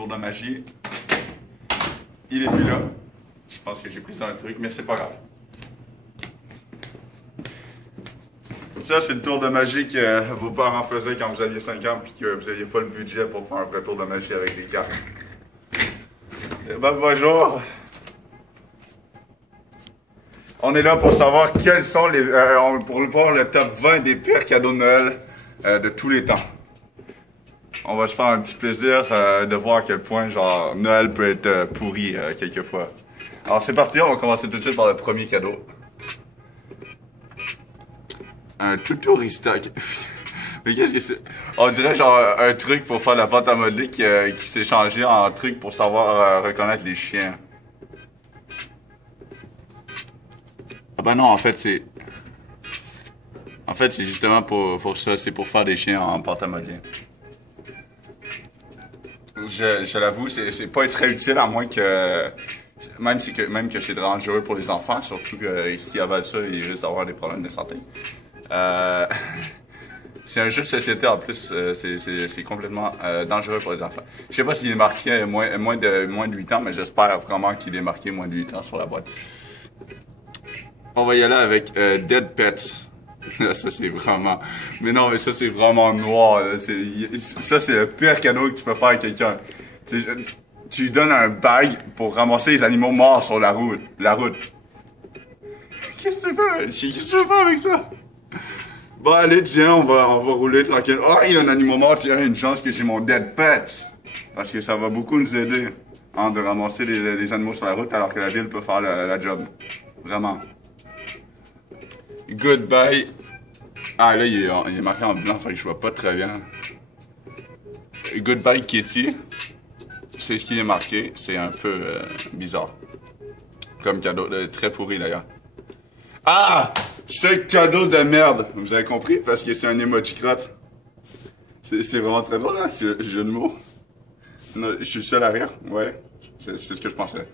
tour de magie. Il est plus là. Je pense que j'ai pris ça un truc, mais c'est pas grave. Ça, c'est le tour de magie que vos parents faisaient quand vous aviez 5 ans puis que vous n'aviez pas le budget pour faire un vrai tour de magie avec des cartes. Ben, bonjour. On est là pour savoir quels sont les... pour voir le top 20 des pires cadeaux de Noël de tous les temps. On va se faire un petit plaisir de voir à quel point, genre, Noël peut être pourri quelquefois. Alors, c'est parti, on va commencer tout de suite par le premier cadeau. Un toutou restock. Mais qu'est-ce que c'est? On dirait genre un truc pour faire de la pâte à modeler qui s'est changé en truc pour savoir reconnaître les chiens. Ah ben non, en fait c'est... En fait c'est justement pour ça, c'est pour faire des chiens en pâte à modeler. Je l'avoue, c'est pas très utile à moins que... Même que c'est dangereux pour les enfants, surtout que s'ils avalent ça, ils risquent d'avoir des problèmes de santé. C'est un jeu de société en plus, c'est complètement dangereux pour les enfants. Je sais pas s'il est marqué moins de 8 ans, mais j'espère vraiment qu'il est marqué moins de 8 ans sur la boîte. On va y aller avec Dead Pets. Ça c'est vraiment... Mais non, mais ça c'est vraiment noir. Ça c'est le pire cadeau que tu peux faire à quelqu'un. Tu lui donnes un bag pour ramasser les animaux morts sur la route. Qu'est-ce que tu fais? Qu'est-ce que tu veux faire avec ça? Bon, allez, tiens, on va rouler tranquille. Oh, il y a un animal mort, il y a une chance que j'ai mon Dead Pet. Parce que ça va beaucoup nous aider de ramasser les animaux sur la route alors que la ville peut faire la job. Vraiment. Goodbye. Ah, là, il est marqué en blanc, fait que je vois pas très bien. Goodbye Kitty. C'est ce qui est marqué. C'est un peu bizarre. Comme cadeau, très pourri d'ailleurs. Ah! C'est cadeau de merde! Vous avez compris? Parce que c'est un emoji crotte. C'est vraiment très drôle, hein, ce jeu de mots. Non, je suis le seul à rire, ouais. C'est ce que je pensais.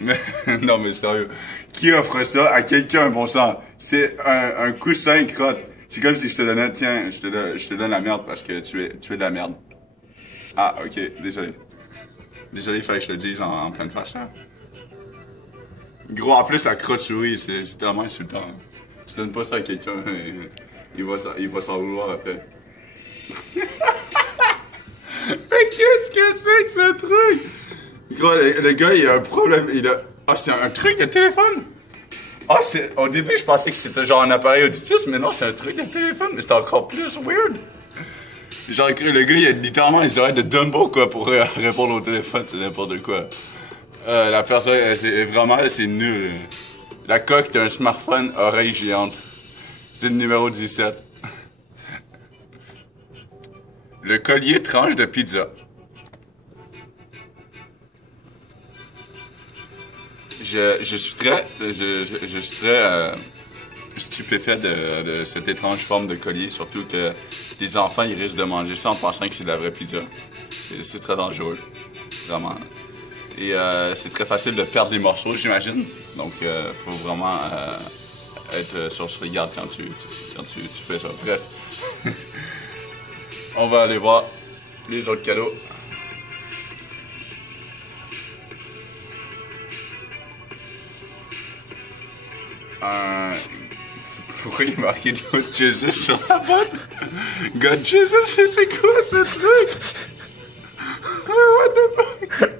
Mais, non, mais sérieux. Qui offre ça à quelqu'un, bon sang? C'est un coussin crotte. C'est comme si je te donnais, tiens, je te donne la merde parce que tu es de la merde. Ah, ok, désolé. Désolé, il fallait que je te le dise en pleine face, hein. Gros, en plus, la crotte souris, c'est tellement insultant. Tu donnes pas ça à quelqu'un, il va s'en vouloir après. Mais qu'est-ce que c'est que ce truc? Gros, le gars, il a un problème, Ah, c'est un truc de téléphone? Ah, au début, je pensais que c'était genre un appareil auditif, mais non, c'est un truc de téléphone, mais c'est encore plus weird. Genre, le gars, il a littéralement une oreille de Dumbo, quoi, pour répondre au téléphone, c'est n'importe quoi. La personne, c'est nul. La coque d'un smartphone oreille géante. C'est le numéro 17. Le collier tranche de pizza. Je suis très stupéfait de cette étrange forme de collier, surtout que les enfants ils risquent de manger ça en pensant que c'est de la vraie pizza. C'est très dangereux, vraiment. Et c'est très facile de perdre des morceaux, j'imagine. Donc, faut vraiment être sur ce regard quand tu fais ça. Bref. On va aller voir les autres cadeaux. Pourquoi il est marqué God Jesus sur la boîte? God Jesus, c'est quoi ce truc? What the fuck?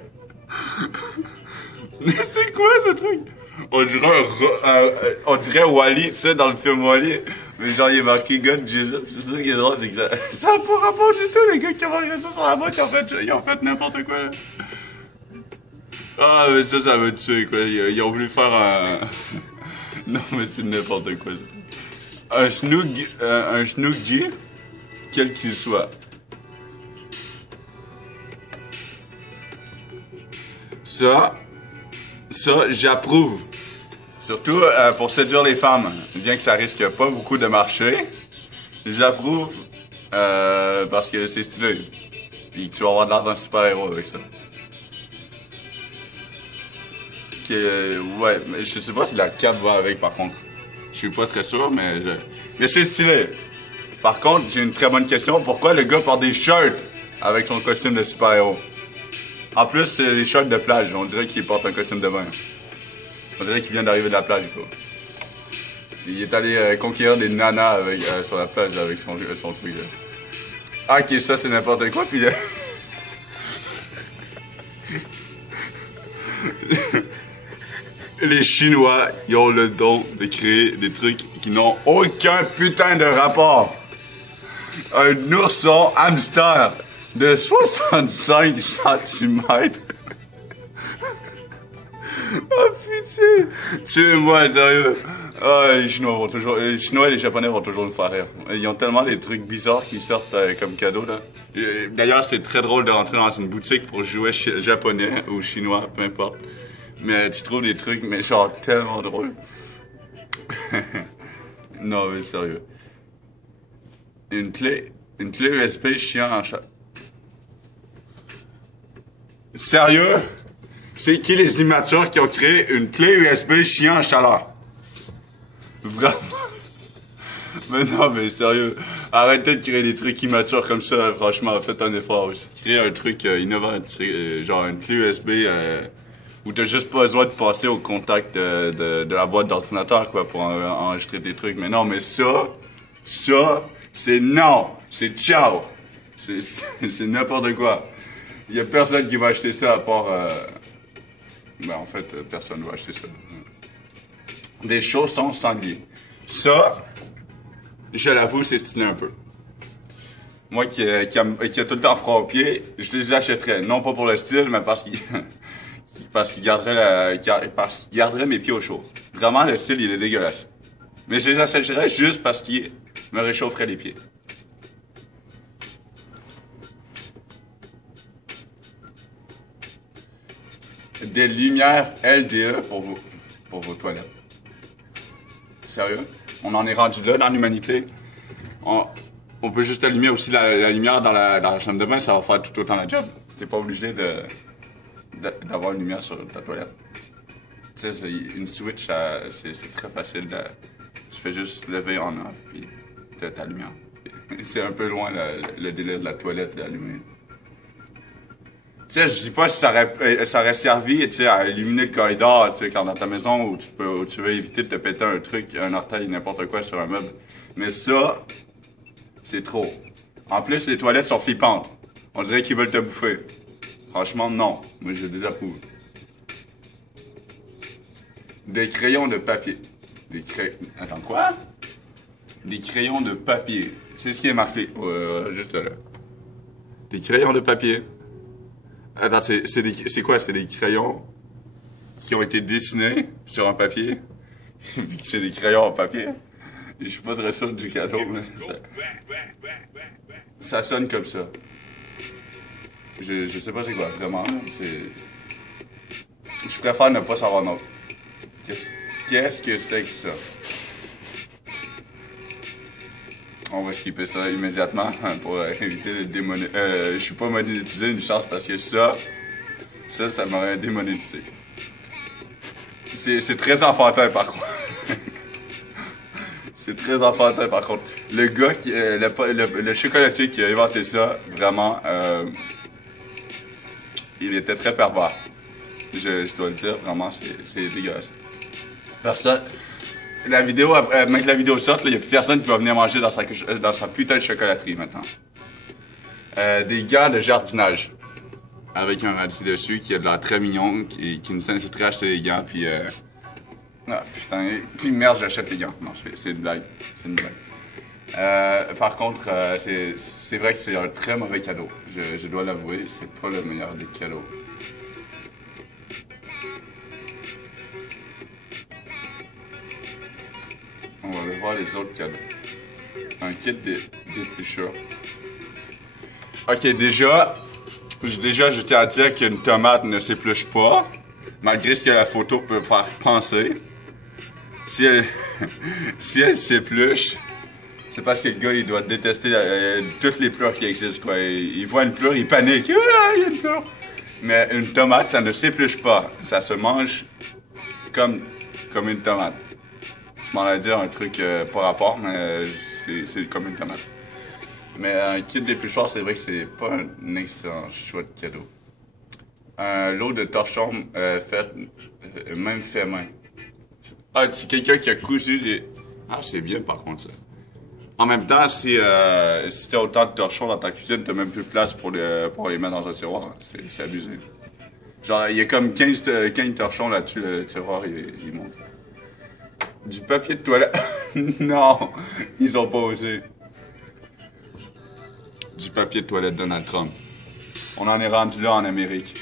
Mais c'est quoi ce truc? On dirait Wall-E, tu sais, dans le film Wall-E. Mais genre, il est marqué God Jesus, pis c'est ça qui est drôle, c'est que ça n'a pas rapport du tout, les gars qui ont marqué ça sur la boîte, ils ont fait n'importe quoi, là. Ah, mais ça me tuer, quoi. Ils ont voulu faire un... Non, mais c'est n'importe quoi. Un Snoogie, quel qu'il soit. Ça, j'approuve. Surtout pour séduire les femmes. Bien que ça risque pas beaucoup de marcher, j'approuve parce que c'est stylé. Et que tu vas avoir de l'air d'un super-héros avec ça. Ouais, mais je sais pas si la cape va avec par contre. Je suis pas très sûr, mais c'est stylé. Par contre, j'ai une très bonne question. Pourquoi le gars porte des shirts avec son costume de super-héros? En plus, c'est des shorts de plage. On dirait qu'il porte un costume de bain. On dirait qu'il vient d'arriver de la plage, quoi. Il est allé conquérir des nanas avec, sur la plage avec son truc, là. Ah, ok, ça, c'est n'importe quoi, puis là... Les Chinois, ils ont le don de créer des trucs qui n'ont aucun putain de rapport. Un ourson hamster de 65 cm. Oh putain! Tuez-moi, sérieux! Ah, les Chinois et les Japonais vont toujours nous faire rire. Ils ont tellement des trucs bizarres qui sortent comme cadeau, là. D'ailleurs, c'est très drôle de rentrer dans une boutique pour jouer japonais ou chinois, peu importe. Mais tu trouves des trucs, mais genre tellement drôles. Non, mais sérieux. Une clé USB chiant en chat. Sérieux? C'est qui les immatures qui ont créé une clé USB chiant en chaleur? Vraiment? Mais non, mais sérieux. Arrêtez de créer des trucs immatures comme ça, franchement, faites un effort aussi. Créez un truc innovant, genre une clé USB où t'as juste pas besoin de passer au contact de la boîte d'ordinateur, quoi, pour enregistrer tes trucs. Mais non, mais ça, c'est non! C'est ciao! C'est n'importe quoi. Il y a personne qui va acheter ça à part... Ben, en fait, personne ne va acheter ça. Des chaussons sangliers. Ça, je l'avoue, c'est stylé un peu. Moi qui a tout le temps froid aux pieds, je les achèterais. Non pas pour le style, mais parce qu'il garderait mes pieds au chaud. Vraiment, le style, il est dégueulasse. Mais je les achèterais juste parce qu'il me réchaufferait les pieds. Des lumières LDE pour vos toilettes. Sérieux? On en est rendu là dans l'humanité. On peut juste allumer aussi la lumière dans la chambre de bain, ça va faire tout autant la job. T'es pas obligé d'avoir une lumière sur ta toilette. Tu sais, une switch, c'est très facile. Tu fais juste lever en off, puis t'as ta lumière. C'est un peu loin le délire de la toilette d'allumer. Tu sais, je dis pas si ça aurait servi, tu sais, à illuminer le corridor, tu sais, quand dans ta maison où tu veux éviter de te péter un truc, un orteil, n'importe quoi sur un meuble. Mais ça, c'est trop. En plus, les toilettes sont flippantes. On dirait qu'ils veulent te bouffer. Franchement, non. Moi, je désapprouve. Des crayons de papier. Attends, quoi? Des crayons de papier. C'est ce qui est marqué, juste là. Des crayons de papier. Attends, c'est quoi? C'est des crayons qui ont été dessinés sur un papier? C'est des crayons en papier? Je suis pas très sûr du cadeau, mais ça sonne comme ça. Je sais pas c'est quoi, vraiment. Je préfère ne pas savoir non. Qu'est-ce que c'est que ça? On va skipper ça immédiatement pour éviter de démonétiser. Je suis pas monétisé une chance parce que ça m'aurait démonétisé. C'est très enfantin par contre. C'est très enfantin par contre. Le gars, le chocolatier qui a inventé ça, vraiment, il était très pervers. Je dois le dire, vraiment, c'est dégueulasse. Personne. La vidéo, même que la vidéo sorte, il n'y a plus personne qui va venir manger dans sa putain de chocolaterie maintenant. Des gants de jardinage. Avec un radis dessus qui a de l'air très mignon, qui nous inciterait à acheter des gants, puis ah putain, puis merde, j'achète les gants. Non, c'est une blague. C'est une blague. Par contre, c'est vrai que c'est un très mauvais cadeau. Je dois l'avouer, c'est pas le meilleur des cadeaux. On va aller voir les autres cadeaux. Un kit d'épluchures. Ok, déjà, je tiens à dire qu'une tomate ne s'épluche pas, malgré ce que la photo peut faire penser. Si elle s'épluche, c'est parce que le gars, il doit détester toutes les pleurs qui existent, quoi. Il voit une pleure, il panique. Ah, il y a une pleure. Mais une tomate, ça ne s'épluche pas. Ça se mange comme une tomate. Je m'en ai dit un truc par rapport, mais c'est comme une tomate. Mais un kit d'épluchoir, c'est vrai que c'est pas un excellent choix de cadeau. un lot de torchons fait, même fait main. Ah, c'est quelqu'un qui a cousu des... Ah, c'est bien par contre ça. En même temps, si t'as autant de torchons dans ta cuisine, t'as même plus de place pour les mettre dans un tiroir. C'est abusé. Genre, il y a comme 15 torchons là-dessus, le tiroir, il monte. Du papier de toilette. Non, ils ont pas osé. Du papier de toilette Donald Trump. On en est rendu là en Amérique.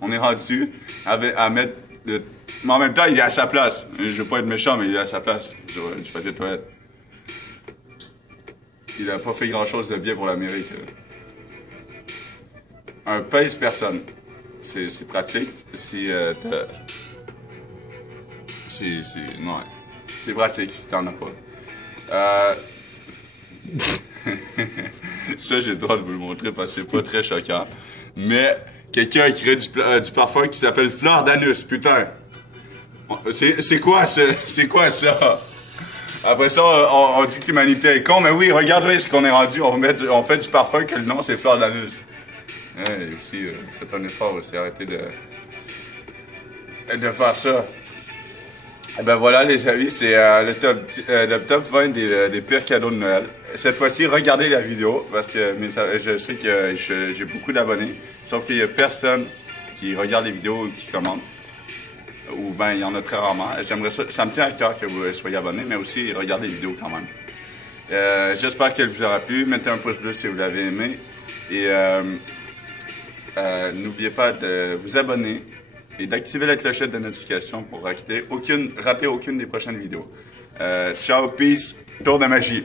On est rendu à mettre le... Mais en même temps, il est à sa place. Je veux pas être méchant, mais il est à sa place. Du papier de toilette. Il a pas fait grand-chose de bien pour l'Amérique. Un pèse personne. C'est pratique. Non, c'est pratique si t'en as pas. Ça, j'ai le droit de vous le montrer parce que c'est pas très choquant. Mais quelqu'un a créé du parfum qui s'appelle Fleur d'anus, putain. C'est quoi ça? C'est quoi ça? Après ça, on dit que l'humanité est con, mais oui, regardez ce qu'on est rendu. On fait du parfum que le nom c'est Fleur d'anus. Ouais, aussi, faites un effort aussi, arrêtez de faire ça. Et ben voilà les amis, c'est le top 20 des pires cadeaux de Noël. Cette fois-ci, regardez la vidéo, parce que je sais que j'ai beaucoup d'abonnés, sauf qu'il y a personne qui regarde les vidéos ou qui commente. Ou ben il y en a très rarement. J'aimerais ça me tient à cœur que vous soyez abonnés, mais aussi regardez les vidéos quand même. J'espère qu'elle vous aura plu. Mettez un pouce bleu si vous l'avez aimé. Et n'oubliez pas de vous abonner et d'activer la clochette de notification pour rater aucune des prochaines vidéos. Ciao, peace, tour de magie.